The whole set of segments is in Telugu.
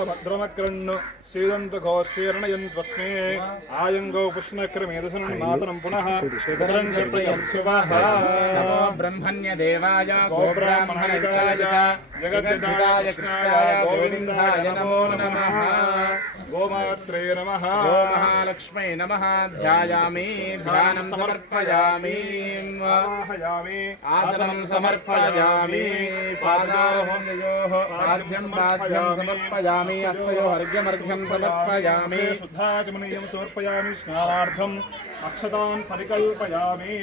భద్రమక్రన్ను శ్రీదంతఘోషేర్ణయన్వస్మే ఆయంగో పుష్ణక్రమేదసనం పునః బ్రహ్మణ్యదేవాయ గోబ్రాహ్మణాయ జగద్ధితాయ కృష్ణాయ గోవిందాయ నమో నమః. గోమాత్రే నమః. గోమహాలక్ష్మై నమః. ధ్యాయామి ధ్యానం సమర్పయామి. ఆసనం సమర్పయామి. పాదారోహయోః పాద్యం పాద్యం సమర్పయామి. హస్తయోః అర్ఘ్యమర్ఘ్యం సమర్పయామి. శుద్ధాచమనీయం సమర్పయామి. స్నానార్థం అక్షతాన్ పరికల్పయామి.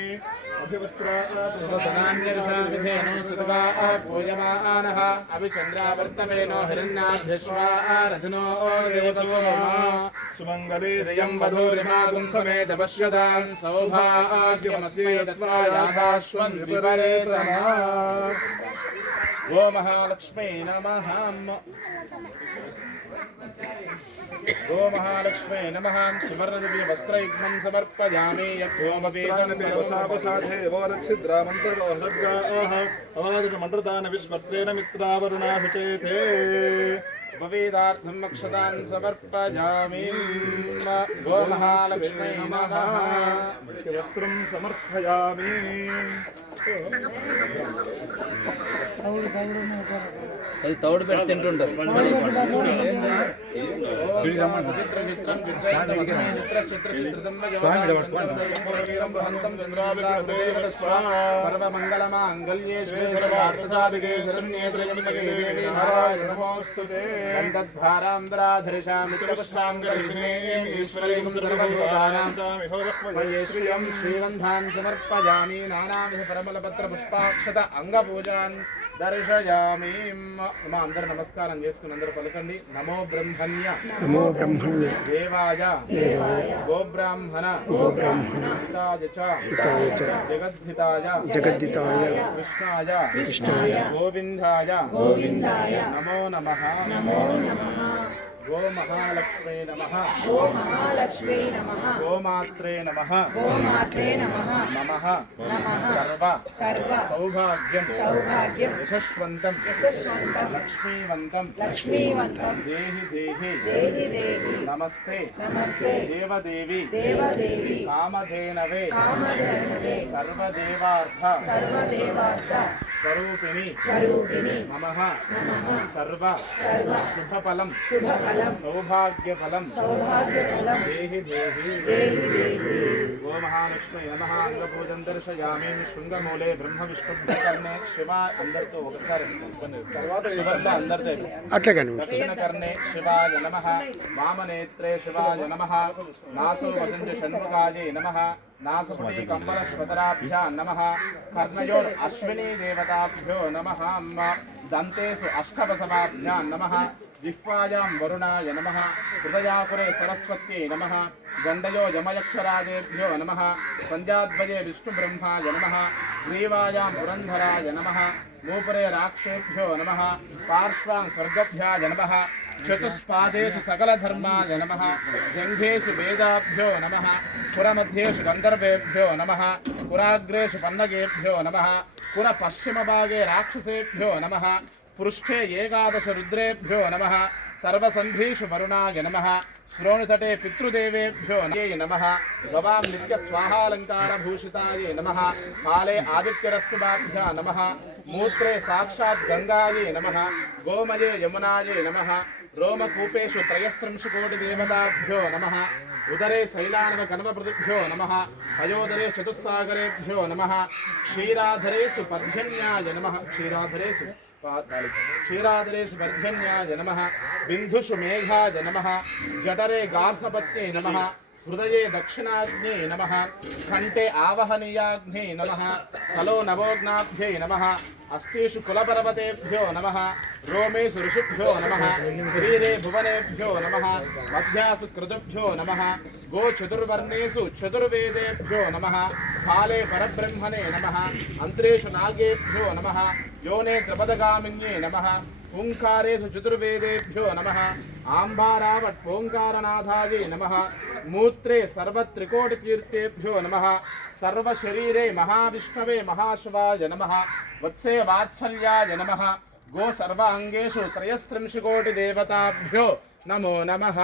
పూజమానః అభిచంద్రావర్తమేనో హిరణ్యాభ్యశ్వారథనో సుమంగళే యం వధూరిమాగం సమేత పశ్యతాం సౌభాగ్యమస్యై తత్వాయాశ్వం విపరేతమా. ఓ మహాలక్ష్మీ నమః. ఓ మహాలక్ష్మీ నమః. సువర్ణదివ్య వస్త్రయుగ్మం సమర్పయామి. మంత్రదాన విశ్వత్రేణ మిత్రావరుణాభిచేతే ఉపవేదార్థం అక్షతాన్ సమర్పయామి. ఓ మహాలక్ష్మీ నమః. వస్త్రం సమర్పయామి. అది తౌడు పెట్టి తింటుంటారు. సర్వమంగళమాంగళ్యే శ్రీధర్వార్థసాధికే శరణ్యే త్రయంబకే దేవి నారాయణి నమోస్తుతే. శ్రీగంధాన్ సమర్పయామి. నానావిధ పరిమళపత్ర పుష్పాక్షత అంగపూజాన్ దర్శయామి. మా అందరూ నమస్కారం చేసుకుని అందరూ పలకండి. నమో బ్రహ్మణ్య నమో బ్రహ్మణ్య దేవాయ గోబ్రాహ్మణ జగద్ధితాయ కృష్ణాయ గోవిందాయ నమో నమః. గో మహాలక్ష్మీ నమః. గోమాత్రే నమః. నమః. సర్వ సౌభాగ్యం యశస్వంతం లక్ష్మీవంతం దేహి నమస్తే దేవదేవి కామధేనవే సర్వదేవార్థ స్వరూపిణి నమః. సర్వ శుభఫలం సౌభాగ్యఫలం దేహి గో మహాలక్ష్మీ నమః. అంగపూజం దర్శయామి. శృంగమూలే బ్రహ్మ విష్ణుకర్ణే శివ. అందరితో ఒకసారి శివర్లో అందరితో దక్షిణ కర్ణే శివాయ నమః. వామనేత్రే శివాయ నమః. నాసో వసంత షణ్ముఖాయే నమః. నాసపతి కంబలశ్వతరాభ్యా నమః. కర్ణయోర్ అశ్వినీ దేవతాభ్యో నమః. దంతేషు అష్టవసవాభ్యా నమః. జిహ్వాయాం వరుణాయ నమః. హృదయాకురే సరస్వత్యై నమః. గండయో యమయక్షరాజేభ్యో నమః. సంధ్యాద్వయే విష్ణుబ్రహ్మాయ నమః. గ్రీవాయాం పురంధరాయ నమః. మూపరే రాక్షేభ్యో నమః. పార్శ్వాం స్వర్గభ్యాయ నమః. చతుస్పాదేషు సకలధర్మాయ నమః. జంఘేషు వేదాభ్యో నమః. పురమధ్యేషు గంధర్వేభ్యో నమః. పురాగ్రేషు పన్నగేభ్యో నమః. పుర పశ్చిమభాగే రాక్షసేభ్యో నమః. పృష్ఠే ఏకాదశ రుద్రేభ్యో నమః. సర్వసంధీషు వరుణాయ నమః. శ్రోణితటే పితృదేవేభ్యో నమః. గవాం నిత్య స్వాహాలంకారభూషితాయ నమః. కాలే ఆదిత్యరస్తుభ్యా నమః. మూత్రే సాక్షాత్ గంగాయే నమః. గోమయే యమునాయే నమః. రోమకూపేషు త్రయస్త్రింశకోటిదేవతాభ్యో నమః. ఉదరే శైలానవ కనవపృతిభ్యో నమః. పయోదరే చతుస్సాగరేభ్యో నమః. క్షీరాధరేషు పర్జన్యాయ నమః. క్షీరాధరేషు పర్జన్యాయ నమః. బిందుషు మేఘాయ నమః. జఠరే గార్హపత్యై నమః. హృదయే దక్షిణాగ్నే నమః. కంఠే ఆవహనీయాగ్నే నమః. తలో నవోగ్నాభ్యై నమః. అస్థేషు కులపర్వతేభ్యో నమః. రోమేషు ఋషిభ్యో నమః. శరీరే భువనేభ్యో నమః. మధ్యాసు క్రతుభ్యో నమః. గో చతుర్వర్ణేషు చతుర్వేదేభ్యో నమః. కాలే పరబ్రహ్మణే నమః. అంత్రేషు నాగేభ్యో నమః. యోనే త్రిపదగామిన్యే నమః. ఓంకారేషు చతుర్వేదేభ్యో నమః. ఆంబారావట్ ఓంకారనాథాయే నమః. మూత్రే సర్వత్రికోటితీర్థేభ్యో నమః. सर्वशरीरे महाविष्णवे महाशिवाय नमः। वत्से वात्सल्याय नमः। गो सर्वांगेषु त्रयस्त्रिंशकोटिदेवताभ्यो नमो नमः।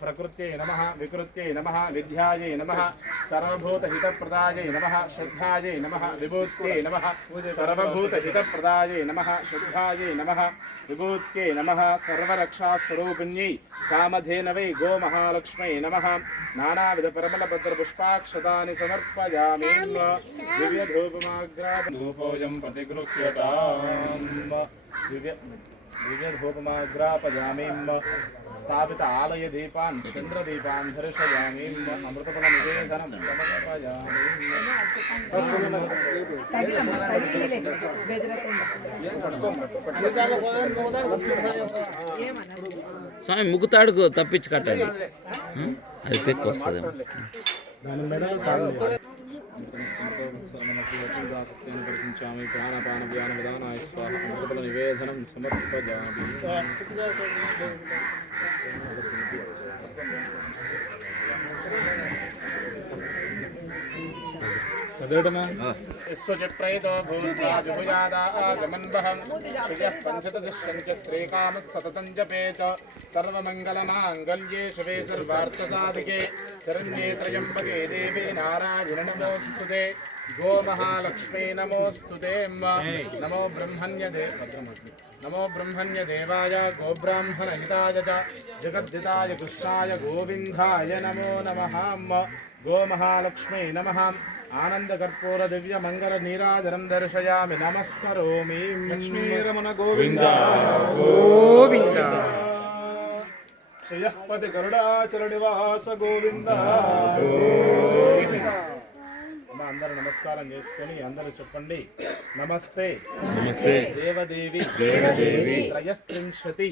प्रकृत्यै नमः, विकृत्यै नमः, विद्यायै नमः, सर्वभूतहितप्रदायै नमः, शुद्धायै नमः, विभूत्यै नमः, सर्वभूतहितप्रदायै नमः, शुद्धायै नमः, विभूत्यै नमः, सर्वरक्षास्वरूपिण्यै कामधेनवै गोमहालक्ष्मै नमः। नानाविधपरमलभद्रपुष्पाक्षतानि समर्पयामि। दिव्यधूपमाग्रापधूपोऽयं प्रतिगृह्यताम्। दिव्यधूपमाग्रापयामि। स्थापित आलयदीपान् चन्द्रदीपान् दर्शयामि। अमृतफलनिवेदनं समर्पयामि। స్వామి ముగ్గుతాడుకు తప్పించి కట్టండి, అది పెక్కు వస్తుంది. పరిచించామి ప్రాణపాన వ్యాన విధానాయ స్వాహ అమృతఫల నివేదనం సమర్పయామి. स्वजप्रैतो भूत्वा विभुयादागमन्वहं श्रियः पञ्चदशं च श्रीकामः सततं जपेत। सर्वमङ्गलमाङ्गल्ये शिवे सर्वार्थसाधिके शरण्ये त्र्यम्बके देवी नारायण नमोऽस्तुते। गोमहालक्ष्मी नमोऽस्तुते। नमो ब्रह्मण्यदेवाय गोब्राह्मणहिताय च जगद्दिताय कृष्णाय गोविन्दाय नमो नमः। गोमहालक्ष्मी नमः। आनंदकर्पूर दिव्य मंगल नीराजनं दर्शयामि। नमस्करोमि। लक्ष्मीरमण गोविंद गोविंद श्रेयःपति गरुडाचल निवास गोविंद అందరూ నమస్కారం చేసుకొని అందరూ చెప్పండి. నమస్తే నమస్తే దేవదేవి దేవదేవి త్రయస్త్రింశతి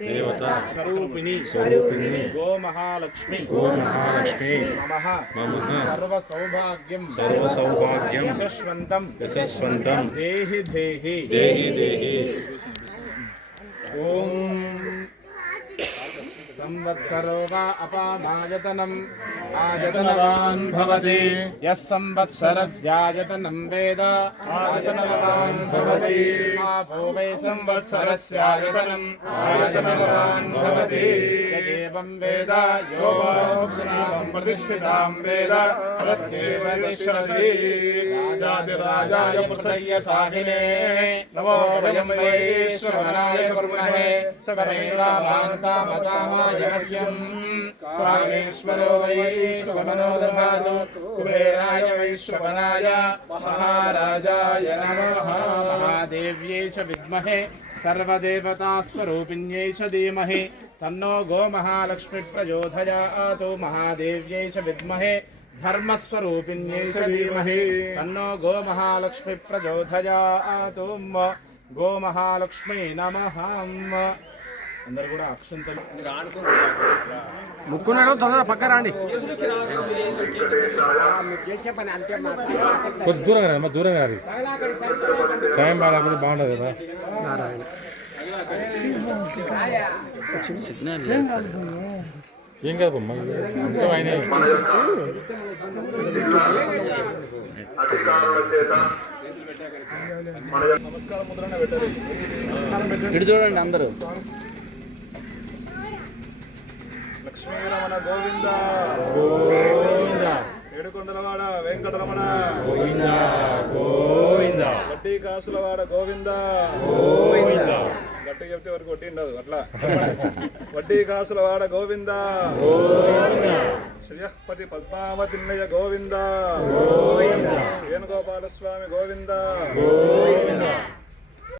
దేవత స్వరూపిణి గోమహాలక్ష్మి నమః. సర్వ సౌభాగ్యం యశస్వంతం దేహి దేహి. ఓం संवत्सरो वा अपामायतनम् आयतनवान् भवति। यः संवत्सरस्यायतनं वेद आयतनवान् भवति। आपो वै संवत्सरस्यायतनम् आयतनवान् भवति। यदेवं वेद यो वाप्सुनां प्रतिष्ठितां वेद प्रत्येव तिष्ठति। राजाधिराजाय प्रसह्य साहिने नमो वयं वैश्वराय कुर्महे। सवै कामान् कामकामाय कामेश्वरो वैश्वमनो दधातु। कुबेराय वैश्ववनाय महाराजाय नमः। महादेव्यै च विद्महे सर्वदेवतास्वरूपिण्यै च धीमहि तन्नो गोमहालक्ष्मी प्रचोदयात्। महादेव्यै च विद्महे धर्मस्वरूपिण्यै च धीमहि तन्नो गोमहालक्ष्मी प्रचोदयात्। गोमहालक्ष्मी नमः। అందరూ కూడా అక్షంతలు ముక్కున్నాడు, తొందర పక్క రండి. కొద్ది దూరంగా రా, దూరంగా రా. టైం బాగాలేకపోతే బాగుంటుంది కదా. నారాయణ సిగ్నల్ లేదు సార్. ఏం కాదు బొమ్మ, అంతా ఆయన నమస్కారం ముద్రనే పెట్టారు. ఇటు చూడండి అందరూ. లక్ష్మీరమణ గోవింద ఏడుకొండలవాడ వెంకటరమణ వడ్డీ కాసులవాడ గోవింద గట్టి చెప్తే వరకు వడ్డీ ఉండదు అట్లా. వడ్డీ కాసులవాడ గోవింద శ్రీయపతి పద్మావతిన్నయ గోవింద వేణుగోపాలస్వామి గోవింద